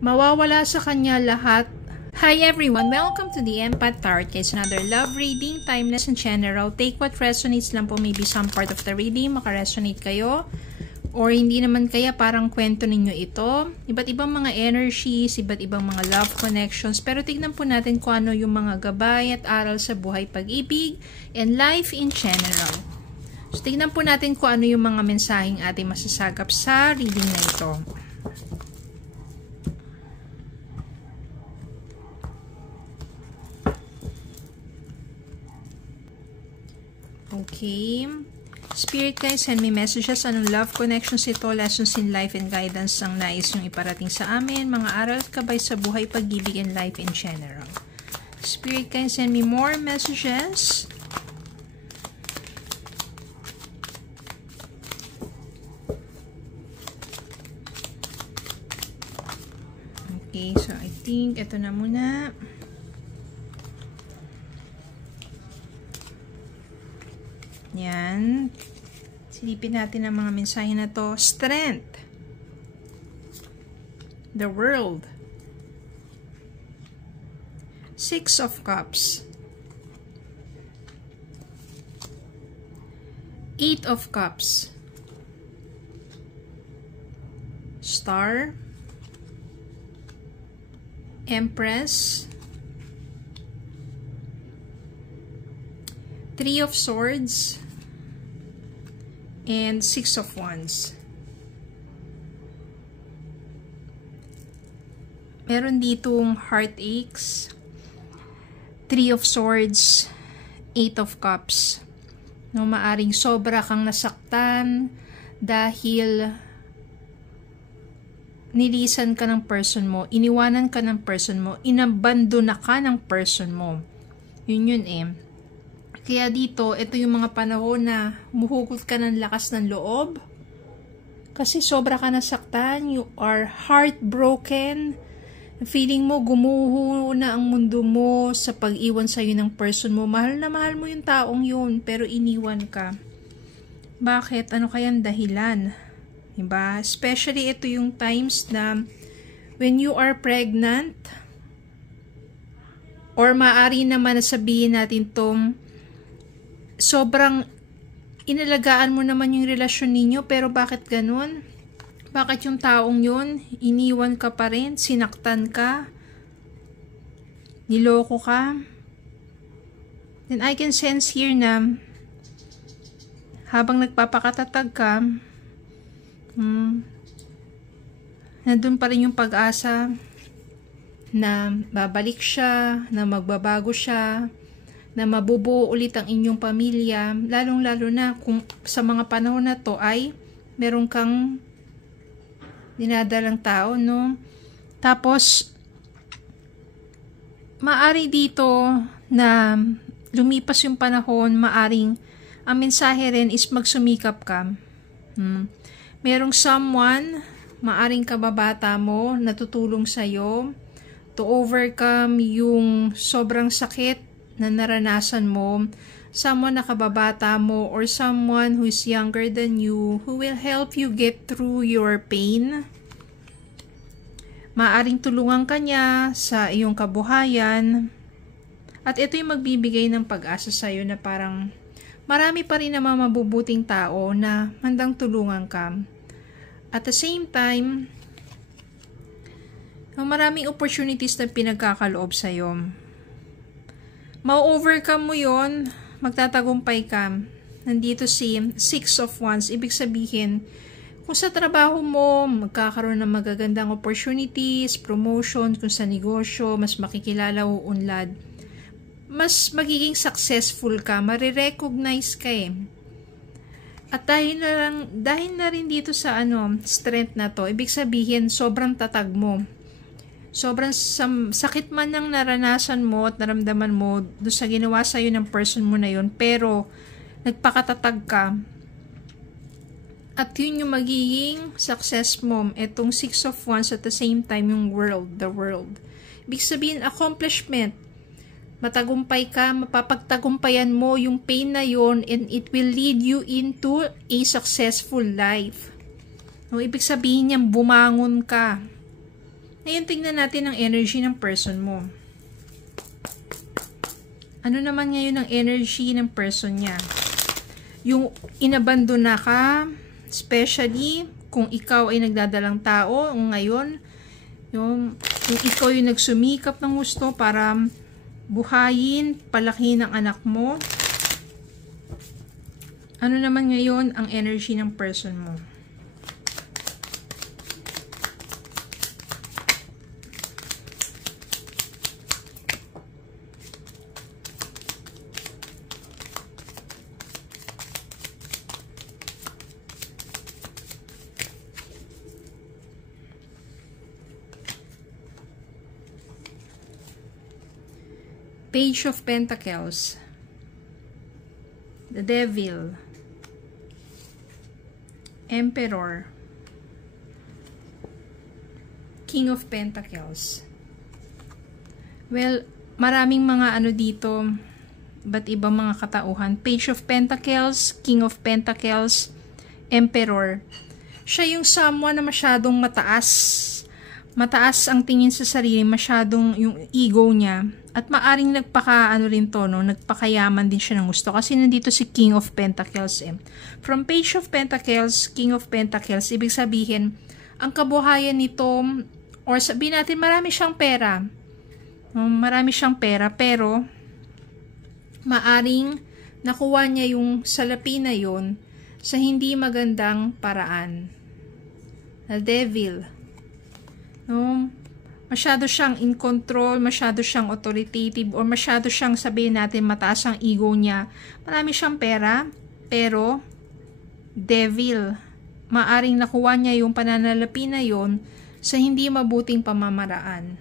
Mawawala sa kanya lahat. Hi everyone! Welcome to the Empath Tarot. It's another love reading, timeless and general. Take what resonates lang po. Maybe some part of the reading makaresonate kayo. Or hindi naman kaya parang kwento ninyo ito. Iba't ibang mga energies, iba't ibang mga love connections. Pero tignan po natin kung ano yung mga gabay at aral sa buhay, pag-ibig, and life in general. So tignan po natin kung ano yung mga mensaheng ating masasagap sa reading na ito. Okay. Spirit guys, send me messages. Anong love connections ito? Lessons in life and guidance ang nais yung iparating sa amin. Mga aral at kabay sa buhay, pag-ibig, and life in general. Spirit guys, send me more messages. Okay, so I think ito na muna. Yan. Silipin natin ang mga mensahe na to. Strength. The World. Six of Cups. Eight of Cups. Star. Empress. Three of Swords. And Six of Wands. Meron ditong heartaches. Three of Swords. Eight of Cups. No, maaring sobra kang nasaktan dahil nilisan ka ng person mo, iniwanan ka ng person mo, inabandona ka ng person mo. Yun eh. Kaya dito, ito yung mga panahon na muhugot ka ng lakas ng loob. Kasi sobra ka nasaktan. You are heartbroken. Feeling mo, gumuho na ang mundo mo sa pag-iwan sa'yo ng person mo. Mahal na mahal mo yung taong yun, pero iniwan ka. Bakit? Ano kayang dahilan? Diba? Especially ito yung times na when you are pregnant, or maaari naman na sabihin natin tong sobrang inalagaan mo naman yung relasyon ninyo, pero bakit ganun? Bakit yung taong yun, iniwan ka pa rin, sinaktan ka, niloko ka? Then I can sense here na habang nagpapakatatag ka, nandun pa rin yung pag-asa na babalik siya, na magbabago siya, na mabubuo ulit ang inyong pamilya, lalong-lalo na kung sa mga panahon na to ay meron kang dinadalang tao, no? Tapos, maari dito na lumipas yung panahon, maaring ang mensahe rin is magsumikap ka. Merong someone, maaring kababata mo, natutulong sa'yo to overcome yung sobrang sakit na naranasan mo, someone na kababata mo, or someone who is younger than you, who will help you get through your pain. Maaring tulungan ka niya sa iyong kabuhayan, at ito yung magbibigay ng pag-asa sa'yo na parang marami pa rin naman mabubuting tao na handang tulungan ka. At the same time, maraming opportunities na pinagkakaloob sa'yo. Ma-overcome mo yon, magtatagumpay ka. Nandito si Six of Wands, ibig sabihin, kung sa trabaho mo, magkakaroon ng magagandang opportunities, promotion, kung sa negosyo, mas makikilala o unlad, mas magiging successful ka, marirecognize ka eh. At dahil na rin dito sa strength na to, ibig sabihin, sobrang tatag mo. Sobrang sakit man ng naranasan mo at naramdaman mo doon sa ginawa sa'yo ng person mo na yun, pero nagpakatatag ka. At yun yung magiging success mo. Itong Six of Wands at the same time yung the world. Ibig sabihin, accomplishment. Matagumpay ka, mapapagtagumpayan mo yung pain na yun, and it will lead you into a successful life. No, ibig sabihin niyang bumangon ka. Ngayon, tingnan natin ang energy ng person mo. Ano naman ngayon ang energy ng person niya? Yung inabandona ka, especially kung ikaw ay nagdadalang tao, ngayon, yung ikaw yung nagsumikap ng gusto para buhayin, palakihin ang anak mo. Ano naman ngayon ang energy ng person mo? Page of Pentacles, the Devil, Emperor, King of Pentacles. Well, maraming mga ano dito, ba't ibang mga katauhan. Page of Pentacles, King of Pentacles, Emperor. Siya yung someone na masyadong mataas ang tingin sa sarili, masyadong yung ego niya. At maaring nagpakayaman din siya ng gusto. Kasi nandito si King of Pentacles eh. From Page of Pentacles, King of Pentacles, ibig sabihin, ang kabuhayan nito, or sabihin natin, marami siyang pera. Marami siyang pera, pero, maaring nakuha niya yung salapi na yun sa hindi magandang paraan. The Devil. Masyado siyang in control, masyado siyang authoritative, or masyado siyang, sabihin natin, mataas ang ego niya. Marami siyang pera, pero devil. Maaring nakuha niya yung pananalapi na yon sa hindi mabuting pamamaraan.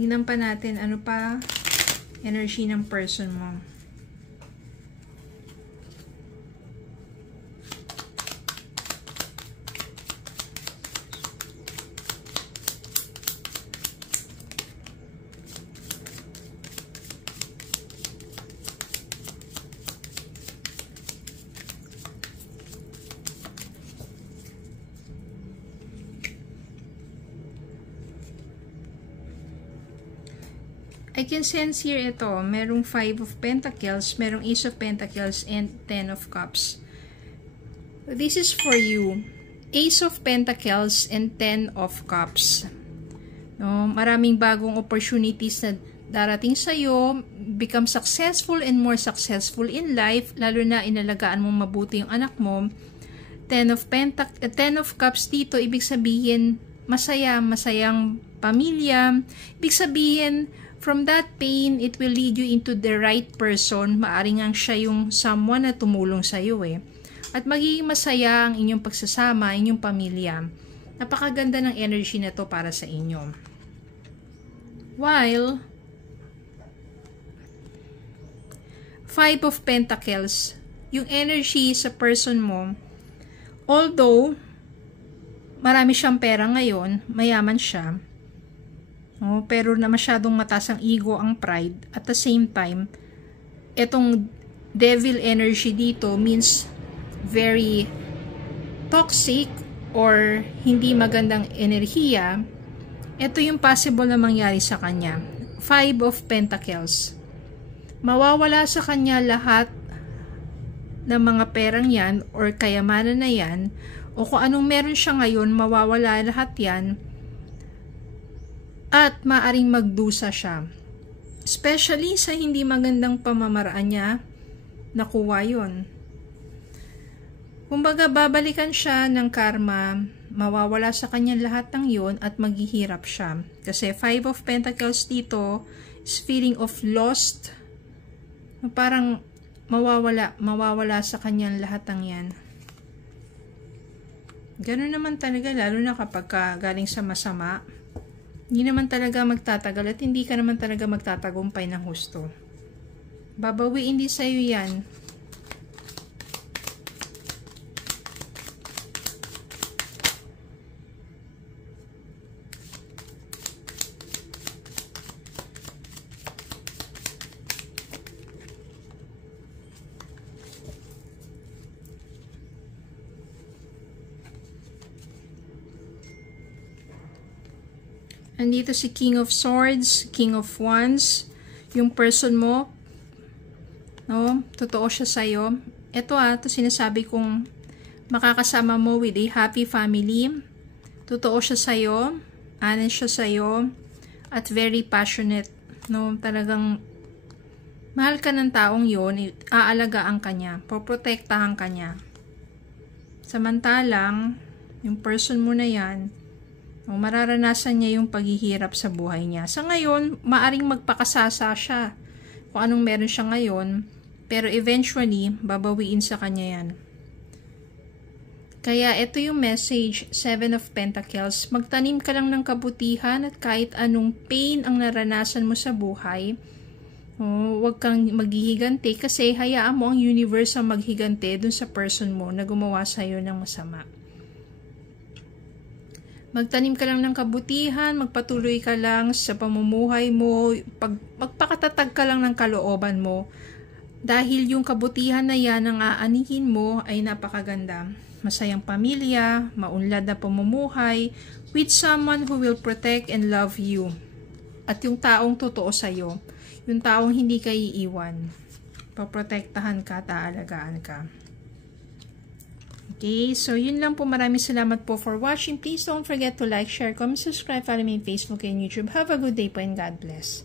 Tingnan pa natin ano pa energy ng person mo. I can sense here ito, merong 5 of Pentacles, merong Ace of Pentacles, and 10 of Cups. This is for you. Ace of Pentacles and 10 of Cups. Maraming bagong opportunities na darating sa'yo, become successful and more successful in life, lalo na inalagaan mong mabuti yung anak mo. 10 of Cups dito, ibig sabihin, masayang pamilya. Ibig sabihin, from that pain, it will lead you into the right person. Maaring ang siya yung someone na tumulong sa iyo eh. At magiging masaya ang inyong pagsasama, inyong pamilya. Napakaganda ng energy na to para sa inyo. While 5 of Pentacles, yung energy sa person mo, although marami siyang pera ngayon, mayaman siya, pero na masyadong mataas ang ego, ang pride. At the same time, etong devil energy dito means very toxic or hindi magandang enerhiya. Ito yung possible na mangyari sa kanya. 5 of Pentacles. Mawawala sa kanya lahat ng mga perang yan or kayamanan na yan, o kung anong meron siya ngayon, mawawala lahat yan. At maaring magdusa siya. Especially sa hindi magandang pamamaraan niya, nakuha yun. Kumbaga, babalikan siya ng karma, mawawala sa kanya lahat ng yun at maghihirap siya. Kasi 5 of Pentacles dito is feeling of lost. Parang mawawala sa kanya lahat ng yan. Ganun naman talaga, lalo na kapag galing sa masama. Hindi naman talaga magtatagal at hindi ka naman talaga magtatagumpay ng husto. Babawiin din sa'yo yan. Andito si King of Swords, King of Wands. Yung person mo, no, totoo siya sa'yo. Ito ito sinasabi kong makakasama mo with a happy family. Totoo siya sa'yo, honest siya sa'yo, at very passionate. No, talagang mahal ka ng taong yon, aalagaan ka niya, poprotektahan ka niya. Samantalang, yung person mo na yan, mararanasan niya yung paghihirap sa buhay niya. Sa ngayon, maaring magpakasasa siya kung anong meron siya ngayon, pero eventually, babawiin sa kanya yan. Kaya ito yung message, 7 of Pentacles. Magtanim ka lang ng kabutihan at kahit anong pain ang naranasan mo sa buhay, huwag kang maghihiganti kasi hayaan mo ang universe ang maghiganti dun sa person mo na gumawa sa'yo ng masama. Magtanim ka lang ng kabutihan, magpatuloy ka lang sa pamumuhay mo, magpakatatag ka lang ng kalooban mo. Dahil yung kabutihan na yan ang aanihin mo ay napakaganda. Masayang pamilya, maunlad na pamumuhay, with someone who will protect and love you. At yung taong totoo sa'yo, yung taong hindi ka iiwan. Paprotektahan ka, taalagaan ka. Okay, so yun lang po. Maraming salamat po for watching. Please don't forget to like, share, comment, subscribe, follow me on Facebook and YouTube. Have a good day po and God bless.